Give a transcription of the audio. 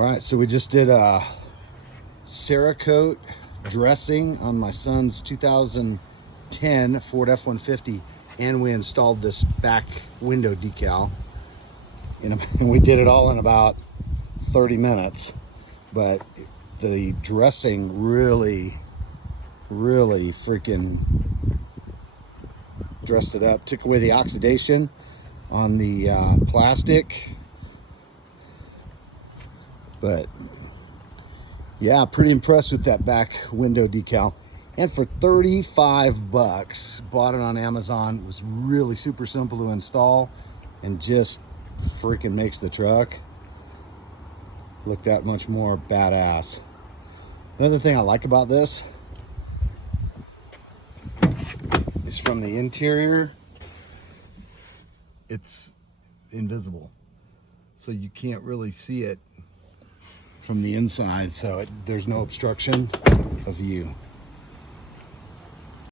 All right, so we just did a Cerakote dressing on my son's 2010 Ford F-150, and we installed this back window decal. And we did it all in about 30 minutes, but the dressing really freaking dressed it up. Took away the oxidation on the plastic. But yeah, pretty impressed with that back window decal. And for 35 bucks, bought it on Amazon. It was really super simple to install and just freaking makes the truck look that much more badass. Another thing I like about this is from the interior, it's invisible. So you can't really see it from the inside, so there's no obstruction of view.